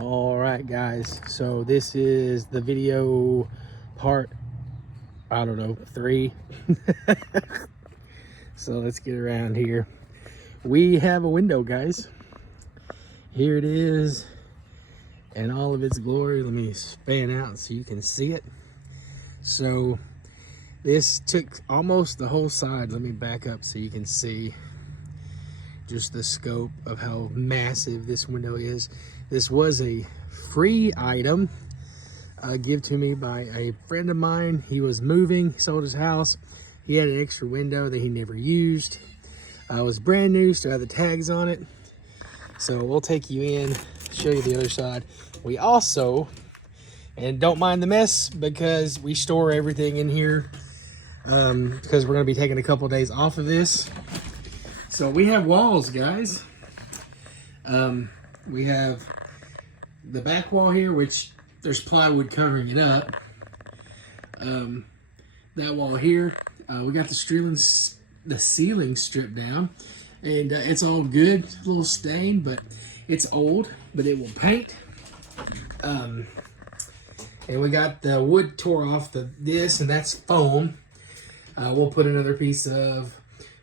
All right, guys, so this is the video part, I don't know, 3. So let's get around here. We have a window, guys. Here it is in all of its glory. Let me span out so you can see it. So this took almost the whole side. Let me back up so you can see just the scope of how massive this window is. This was a free item given to me by a friend of mine. He was moving, he sold his house. He had an extra window that he never used. It was brand new, still had the tags on it. So we'll take you in, show you the other side. We also, and don't mind the mess because we store everything in here because we're gonna be taking a couple of days off of this. So we have walls, guys. We have the back wall here, which there's plywood covering it up. That wall here, we got the ceiling stripped down, and it's all good. It's a little stained, but it's old, but it will paint. And we got the wood tore off this, and that's foam. We'll put another piece of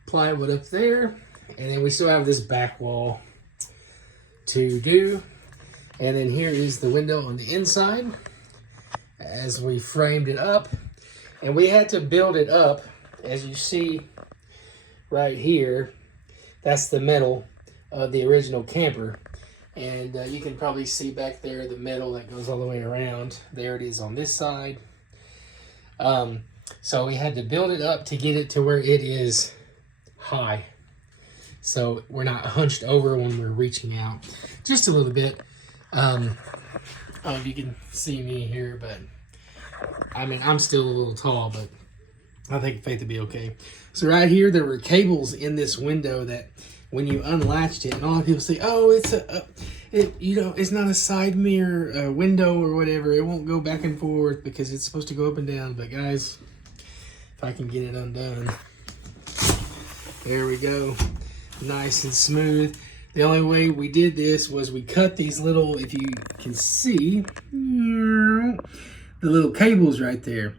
plywood up there, and then we still have this back wall to do. And then here is the window on the inside as we framed it up, and we had to build it up. As you see right here, that's the metal of the original camper, and you can probably see back there the metal that goes all the way around. There it is on this side. So we had to build it up to get it to where it is high, so we're not hunched over when we're reaching out. Just a little bit. I don't know if you can see me here, but I mean, I'm still a little tall, but I think Faith will be okay. So right here, there were cables in this window that when you unlatched it, and a lot of people say, oh, it's it's not a side mirror window or whatever. It won't go back and forth because it's supposed to go up and down. But guys, if I can get it undone, there we go. Nice and smooth. The only way we did this was we cut these little, if you can see, the little cables right there.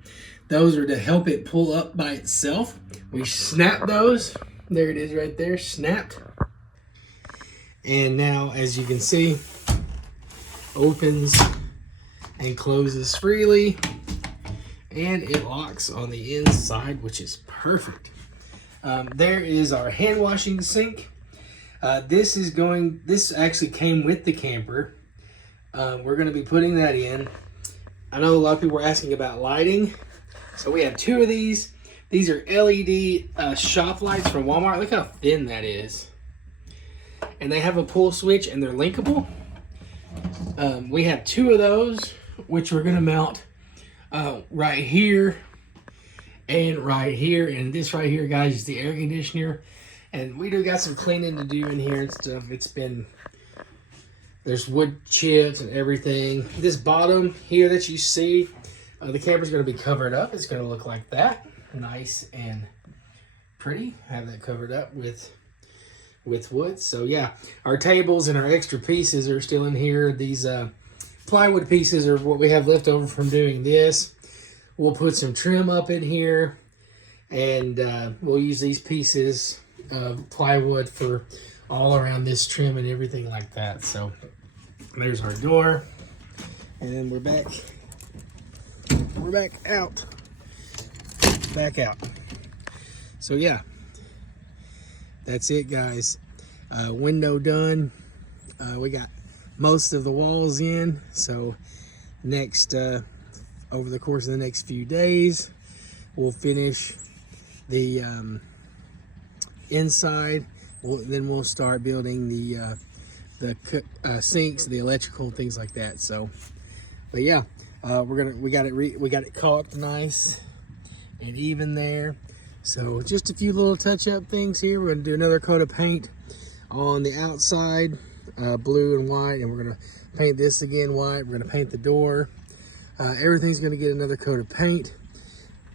Those are to help it pull up by itself. We snapped those. There it is right there, snapped. And now, as you can see, opens and closes freely. And it locks on the inside, which is perfect. There is our hand washing sink. This actually came with the camper. We're going to be putting that in. I know a lot of people were asking about lighting. So we have 2 of these. These are LED shop lights from Walmart. Look how thin that is. And they have a pull switch and they're linkable. We have 2 of those, which we're going to mount right here and right here. And this right here, guys, is the air conditioner. And we do got some cleaning to do in here and stuff. There's wood chips and everything. This bottom here that you see, the camper's going to be covered up. It's going to look like that. Nice and pretty. Have that covered up with wood. So yeah, our tables and our extra pieces are still in here. These plywood pieces are what we have left over from doing this. We'll put some trim up in here, and we'll use these pieces of plywood for all around this trim and everything like that. So there's our door, and then we're back out. So yeah, that's it, guys. Window done. We got most of the walls in, so next over the course of the next few days we'll finish the inside. Then we'll start building the sinks, the electrical, things like that. So, but yeah, we got it caulked nice and even there. So just a few little touch-up things here. We're gonna do another coat of paint on the outside, blue and white, and we're gonna paint this again white. We're gonna paint the door. Everything's gonna get another coat of paint.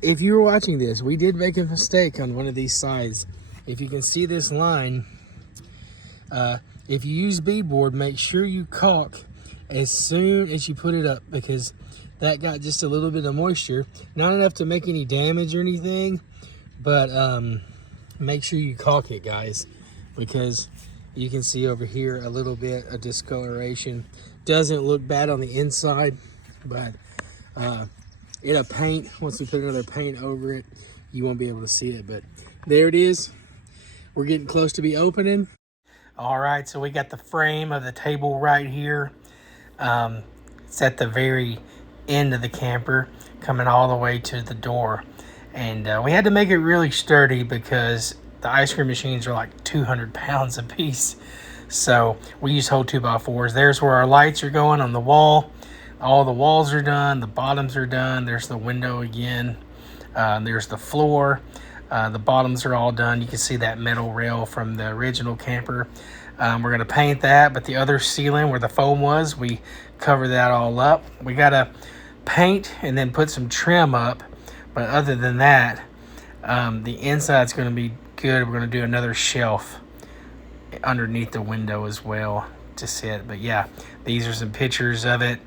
If you were watching this, we did make a mistake on one of these sides. If you can see this line, if you use beadboard, make sure you caulk as soon as you put it up, because that got just a little bit of moisture. Not enough to make any damage or anything, but make sure you caulk it, guys, because you can see over here a little bit of discoloration. Doesn't look bad on the inside, but it'll paint. Once we put another paint over it, you won't be able to see it, but there it is. We're getting close to be opening. All right, so we got the frame of the table right here. It's at the very end of the camper, coming all the way to the door. And we had to make it really sturdy because the ice cream machines are like 200 pounds a piece. So we use whole 2x4s. There's where our lights are going on the wall. All the walls are done. The bottoms are done. There's the window again. There's the floor. The bottoms are all done. You can see that metal rail from the original camper. We're going to paint that, but the other ceiling where the foam was, we cover that all up. We got to paint and then put some trim up. But other than that, the inside's going to be good. We're going to do another shelf underneath the window as well to sit. But yeah, these are some pictures of it,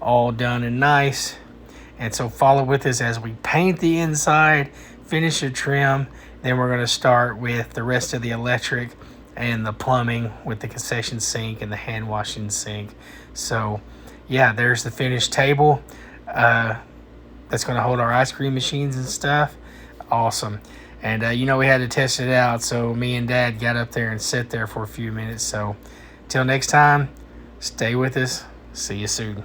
all done and nice. And so follow with us as we paint the inside, finish the trim. Then we're going to start with the rest of the electric and the plumbing with the concession sink and the hand washing sink. So yeah, there's the finished table that's going to hold our ice cream machines and stuff. Awesome. And you know, we had to test it out, so me and Dad got up there and sat there for a few minutes. So till next time, stay with us. See you soon.